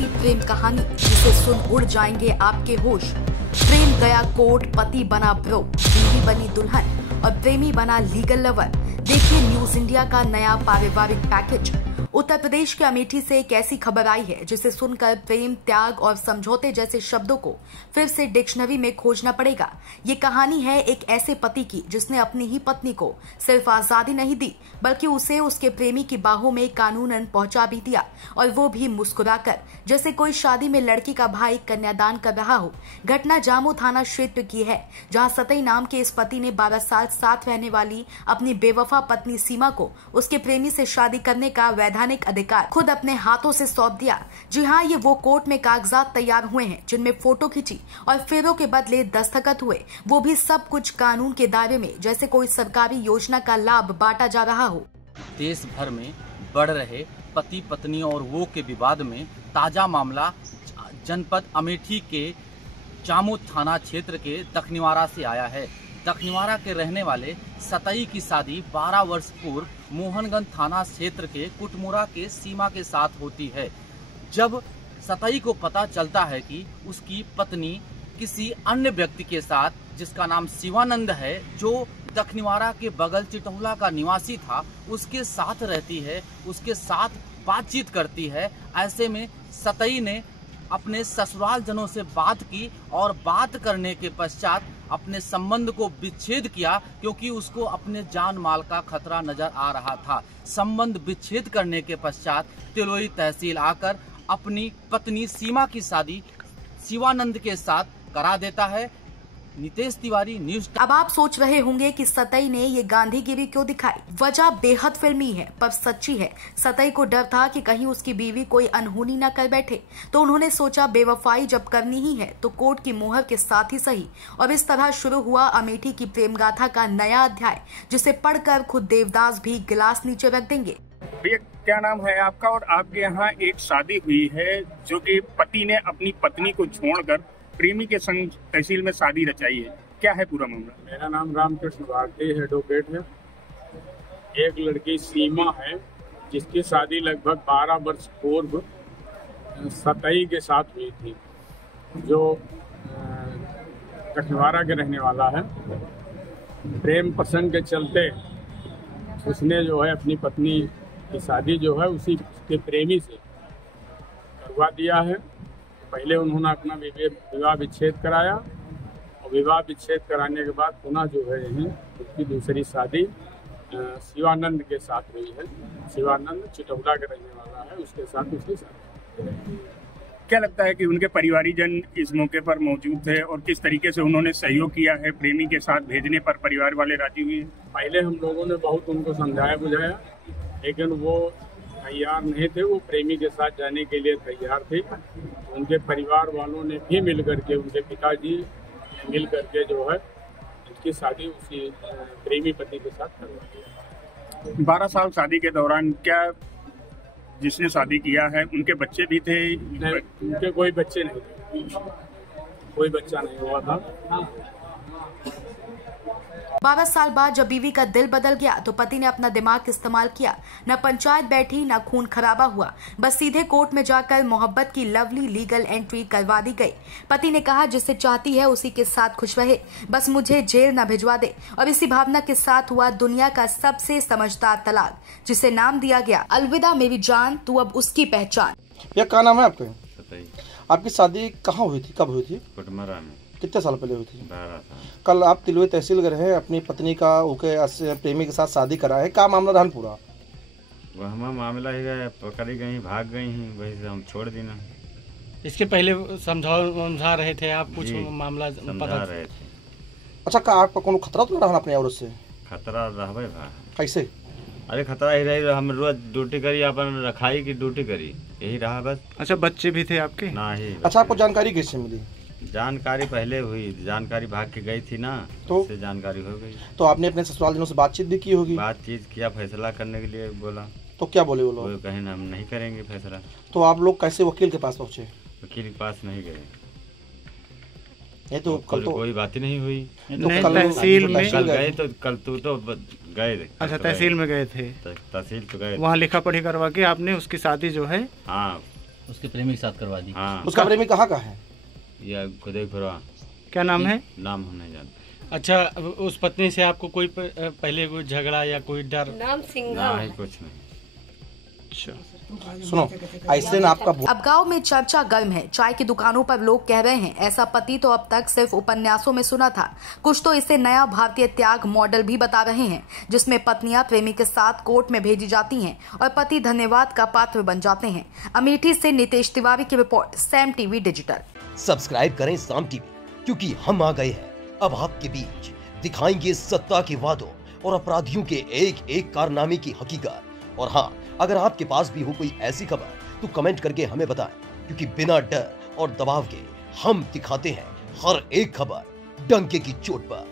ऐसी प्रेम कहानी जिसे सुन उड़ जाएंगे आपके होश। प्रेम गया कोर्ट, पति बना ब्रो, बीवी बनी दुल्हन और प्रेमी बना लीगल लवर। देखिए न्यूज इंडिया का नया पारिवारिक पैकेज। उत्तर प्रदेश के अमेठी से एक ऐसी खबर आई है जिसे सुनकर प्रेम, त्याग और समझौते जैसे शब्दों को फिर से डिक्शनरी में खोजना पड़ेगा। ये कहानी है एक ऐसे पति की जिसने अपनी ही पत्नी को सिर्फ आजादी नहीं दी बल्कि उसे उसके प्रेमी की बाहों में कानूनन पहुंचा भी दिया, और वो भी मुस्कुराकर, जैसे कोई शादी में लड़की का भाई कन्यादान कर रहा हो। घटना जामू थाना क्षेत्र की है, जहां सतई नाम के इस पति ने 12 साल साथ रहने वाली अपनी बेवफा पत्नी सीमा को उसके प्रेमी से शादी करने का वैधानिक अधिकार खुद अपने हाथों से सौंप दिया। जी हाँ, ये वो कोर्ट में कागजात तैयार हुए हैं जिनमें फोटो खींची और फेरों के बदले दस्तखत हुए, वो भी सब कुछ कानून के दायरे में, जैसे कोई सरकारी योजना का लाभ बांटा जा रहा हो। देश भर में बढ़ रहे पति पत्नी और वो के विवाद में ताजा मामला जनपद अमेठी के जामू थाना क्षेत्र के दखनिवारा से आया है। दखनिवारा के रहने वाले सतई की शादी 12 वर्ष पूर्व मोहनगंज थाना क्षेत्र के कुटमुरा के सीमा के साथ होती है। जब सतई को पता चलता है कि उसकी पत्नी किसी अन्य व्यक्ति के साथ, जिसका नाम शिवानंद है, जो दखनिवारा के बगल चिटौला का निवासी था, उसके साथ रहती है, उसके साथ बातचीत करती है, ऐसे में सतई ने अपने ससुराल जनों से बात की और बात करने के पश्चात अपने संबंध को विच्छेद किया, क्योंकि उसको अपने जान माल का खतरा नजर आ रहा था। संबंध विच्छेद करने के पश्चात तिलोई तहसील आकर अपनी पत्नी सीमा की शादी शिवानंद के साथ करा देता है। नितेश तिवारी, न्यूज। अब आप सोच रहे होंगे कि सतई ने ये गांधीगिरी क्यों दिखाई। वजह बेहद फिल्मी है पर सच्ची है। सतई को डर था कि कहीं उसकी बीवी कोई अनहोनी न कर बैठे, तो उन्होंने सोचा बेवफाई जब करनी ही है तो कोर्ट की मोहर के साथ ही सही। और इस तरह शुरू हुआ अमेठी की प्रेम गाथा का नया अध्याय, जिसे पढ़कर खुद देवदास भी गिलास नीचे रख देंगे। भैया, क्या नाम है आपका? और आपके यहाँ एक शादी हुई है जो कि पति ने अपनी पत्नी को छोड़कर प्रेमी के संग तहसील में शादी रचाई है, क्या है पूरा मामला? मेरा नाम रामकृष्ण भारती एडवोकेट है। एक लड़की सीमा है जिसकी शादी लगभग 12 वर्ष पूर्व सतई के साथ हुई थी, जो दखनिवारा के रहने वाला है। प्रेम प्रसंग के चलते उसने जो है अपनी पत्नी की शादी जो है उसी के प्रेमी से करवा दिया है। पहले उन्होंने अपना विवाह विच्छेद कराया और विवाह विच्छेद कराने के बाद पुनः जो है उसकी दूसरी शादी शिवानंद के साथ हुई है। शिवानंद चिटौला के रहने वाला है, उसके साथ उसकी शादी। क्या लगता है कि उनके परिवारीजन इस मौके पर मौजूद थे और किस तरीके से उन्होंने सहयोग किया है प्रेमी के साथ भेजने पर परिवार वाले राजी हुए? पहले हम लोगों ने बहुत उनको समझाया बुझाया, लेकिन वो तैयार नहीं थे। वो प्रेमी के साथ जाने के लिए तैयार थे। उनके परिवार वालों ने भी मिल करके, उनके पिताजी मिल करके जो है उनकी शादी उसी प्रेमी पति के साथ करवा दी। 12 साल शादी के दौरान क्या जिसने शादी किया है उनके बच्चे भी थे? नहीं, उनके कोई बच्चे नहीं थे, कोई बच्चा नहीं हुआ था। 12 साल बाद जब बीवी का दिल बदल गया तो पति ने अपना दिमाग इस्तेमाल किया। न पंचायत बैठी, न खून खराबा हुआ, बस सीधे कोर्ट में जाकर मोहब्बत की लवली लीगल एंट्री करवा दी गई। पति ने कहा जिसे चाहती है उसी के साथ खुश रहे, बस मुझे जेल न भिजवा दे। और इसी भावना के साथ हुआ दुनिया का सबसे समझदार तलाक, जिसे नाम दिया गया अलविदा मेरी जान, तू अब उसकी पहचान। यह क्या नाम है आपका? आपकी शादी कहाँ हुई थी, कब हुई थी? कुटमुरा में। कितने साल पहले हुई थी? 12 साल। कल आप तिलोई तहसील गए हैं, अपनी पत्नी का उनके प्रेमी के साथ शादी करा है, क्या मामला रहा पूरा? वह मामला ही गया, पकड़ी गई, भाग गई, वही से हम छोड़ देना। इसके पहले समझा रहे थे आप, कुछ मामला समझा रहे थे। अच्छा, क्या आपका कोनो खतरा तो रहा अपने औरत से? खतरा रहबे भा। कैसे? अरे खतरा ही रही, हम रोज ड्यूटी करी, अपन रखाई की ड्यूटी करी, यही रहा बस। अच्छा, बच्चे भी थे आपके? ना ही। अच्छा, आपको जानकारी कैसे मिली? जानकारी पहले हुई, जानकारी भाग के गई थी ना, तो उससे जानकारी हो गई। तो आपने अपने ससुराल जनों से बातचीत भी की होगी? बातचीत किया, फैसला करने के लिए बोला। तो क्या बोले वो लोग? कहीं हम नहीं करेंगे फैसला। तो आप लोग कैसे वकील के पास पहुँचे? वकील के पास नहीं गए। ये तो कल तो कोई बात ही नहीं हुई। नहीं, तहसील में कल गए तो कल तो गए थे। अच्छा, तहसील में गए थे? तहसील तो गए, वहाँ लिखा पढ़ी करवा के आपने उसकी शादी जो है हाँ उसके प्रेमी के साथ करवा दी। हाँ, उसका प्रेमी कहाँ का है? या खुदेपुरा क्या नाम है? नाम हम नहीं जानते। अच्छा, उस पत्नी से आपको कोई पहले कोई झगड़ा या कोई डर? नाम सिंघा नहीं, कुछ नहीं। अच्छा, सुनो, आइसलैंड आपका अब गांव में चर्चा गर्म है। चाय की दुकानों पर लोग कह रहे हैं ऐसा पति तो अब तक सिर्फ उपन्यासों में सुना था। कुछ तो इसे नया भारतीय त्याग मॉडल भी बता रहे हैं, जिसमें पत्नियां प्रेमी के साथ कोर्ट में भेजी जाती हैं और पति धन्यवाद का पात्र बन जाते हैं। अमेठी से नितेश तिवारी की report, Sam TV digital. Subscribe करें साम टीवी, क्योंकि हम आ गए हैं अब आपके बीच। दिखाएंगे सत्ता के वादों और अपराधियों के एक एक कारनामे की हकीकत। और हाँ, अगर आपके पास भी हो कोई ऐसी खबर तो कमेंट करके हमें बताएं, क्योंकि बिना डर और दबाव के हम दिखाते हैं हर एक खबर डंके की चोट पर।